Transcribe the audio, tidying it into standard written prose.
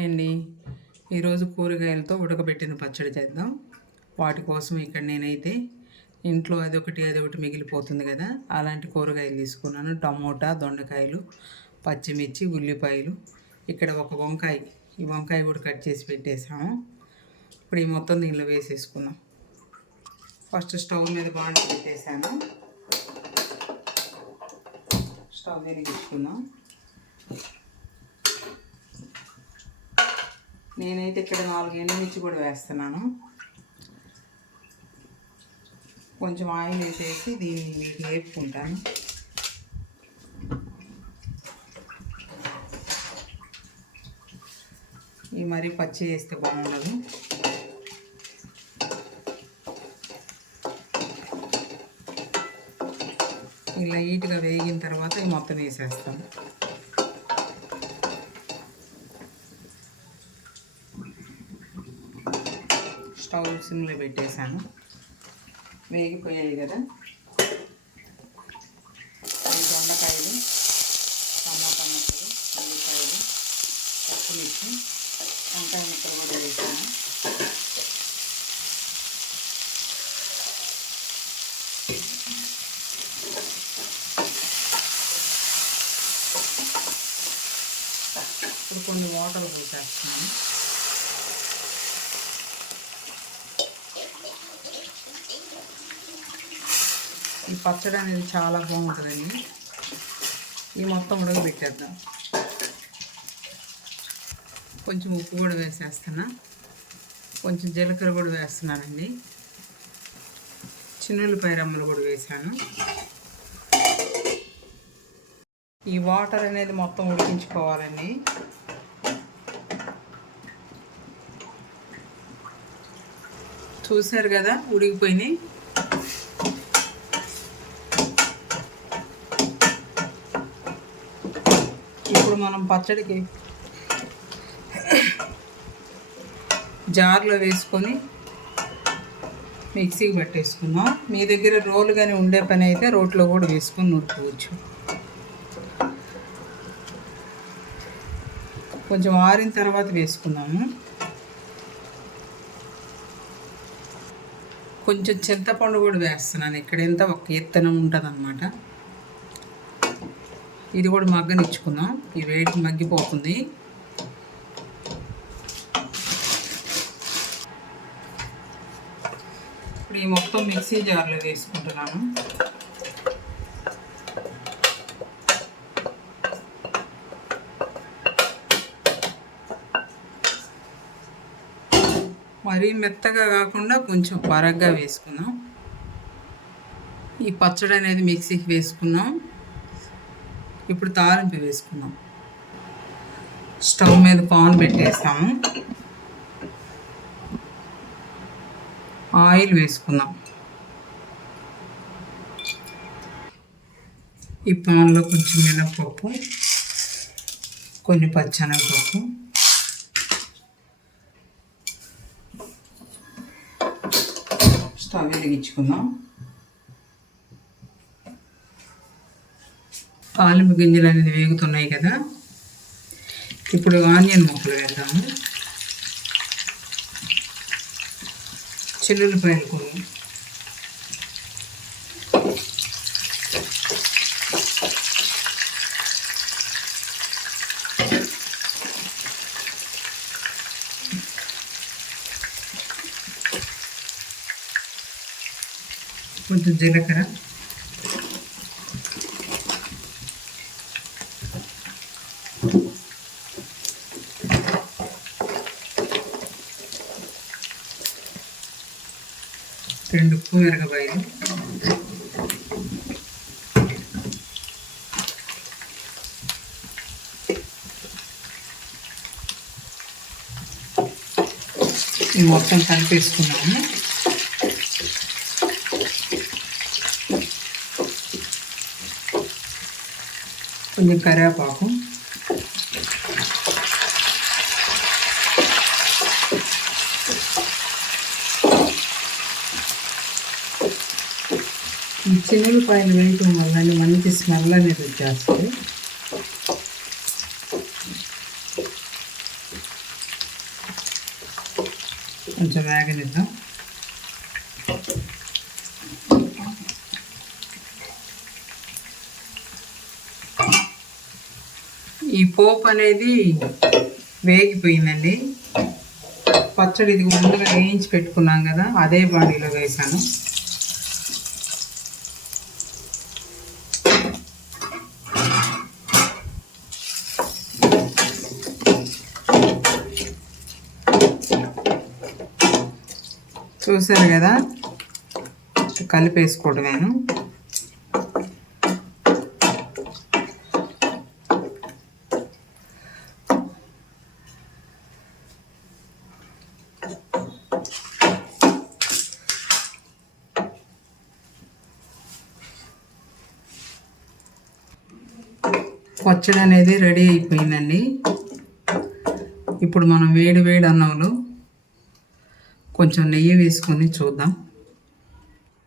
అండి ఈరోజు కూరగాయలతో ఉడకబెట్టిన పచ్చడి చేద్దాం. వాటి కోసం ఇక్కడ నేనైతే ఇంట్లో అదొకటి మిగిలిపోతుంది కదా, అలాంటి కూరగాయలు తీసుకున్నాను. టమోటా, దొండకాయలు, పచ్చిమిర్చి, ఉల్లిపాయలు, ఇక్కడ ఒక వంకాయ, ఈ వంకాయ కూడా కట్ చేసి పెట్టేసాము. ఇప్పుడు ఈ మొత్తం దీనిలో వేసేసుకుందాం. ఫస్ట్ స్టవ్ మీద బాండి పెట్టేసాను. స్టవ్ వెలిగించుకుందాం. నేనైతే ఇక్కడ 4 ఎండుమిర్చి కూడా వేస్తున్నాను. కొంచెం ఆయిల్ వేసేసి దీన్ని వీటిని వేపుకుంటాను. ఈ మరీ పచ్చి వేస్తే బాగుండదు. ఇలా లైట్గా వేగిన తర్వాత ఈ మొత్తం వేసేస్తాను. స్టవ్ సిమ్లో పెట్టేశాను. వేగిపోయాయి కదా. దొండకాయలు, టమాటా ముక్కలు, ఉల్లిపాయలు, పచ్చిమిర్చి, వంకాయ ముక్కలు కూడా వేసాను. ఇప్పుడు కొన్ని వాటర్ పోసేస్తున్నాను. ఈ పచ్చడి అనేది చాలా బాగుంటుందండి. ఈ మొత్తం ఉడకబెట్టేద్దాం. కొంచెం ఉప్పు కూడా వేసేస్తున్నా, కొంచెం జీలకర్ర కూడా వేస్తున్నానండి. చిన్నుల్లిపాయ రమ్మలు కూడా వేసాను. ఈ వాటర్ అనేది మొత్తం ఉడికించుకోవాలండి. చూసారు కదా, ఉడికిపోయినాయి. ఇప్పుడు మనం పచ్చడికి జార్లో వేసుకొని మిక్సీకి పట్టేసుకుందాం. మీ దగ్గర రోలు కానీ ఉండే పని అయితే రోట్లో కూడా వేసుకొని నూరుకోవచ్చు. కొంచెం ఆరిన తర్వాత వేసుకుందాము. కొంచెం చింతపండు కూడా వేస్తున్నాను. ఇక్కడ ఎంత ఒక ఎత్తనం ఉంటుంది అన్నమాట. ఇది కూడా మగ్గనిచ్చుకుందాం. ఈ వేడికి మగ్గిపోతుంది. ఇప్పుడు ఈ మొత్తం మిక్సీ జార్లో వేసుకుంటున్నాను. మరీ మెత్తగా కాకుండా కొంచెం బరగ్గా వేసుకుందాం. ఈ పచ్చడి అనేది మిక్సీకి వేసుకున్నాం. ఇప్పుడు తాలింపు వేసుకుందాం. స్టవ్ మీద పాన్ పెట్టేస్తాము. ఆయిల్ వేసుకుందాం. ఈ పాన్లో కొంచెం మినపప్పు, కొన్ని పచ్చెనగపప్పు, స్టవ్ వెలిగించుకుందాం. తాలింపు గింజలు అనేది వేగుతున్నాయి కదా. ఇప్పుడు ఆనియన్ ముక్కలు వేద్దాము. చిన్నుల్లిపాయలు కొన్ని, కొంచెం జీలకర్ర, రెండు కూరగాయలు, ఈ మొత్తం కలిపేసుకున్నాము. కొంచెం కరివేపాకు, ఈ చిన్నులపాయలు వేయటం వల్ల మంచి స్మెల్ అనేది వచ్చేస్తుంది. కొంచెం వేగనిద్దాం. ఈ పోపు అనేది వేగిపోయిందండి. పచ్చడి ఇది ముందుగా వేయించి పెట్టుకున్నాం కదా, అదే బాడీలో వేసాను. చూసారు కదా, కలిపేసుకోవడమేను. పచ్చడి అనేది రెడీ అయిపోయిందండి. ఇప్పుడు మనం వేడి వేడి అన్నంలో కొంచెం నెయ్యి వేసుకొని చూద్దాం.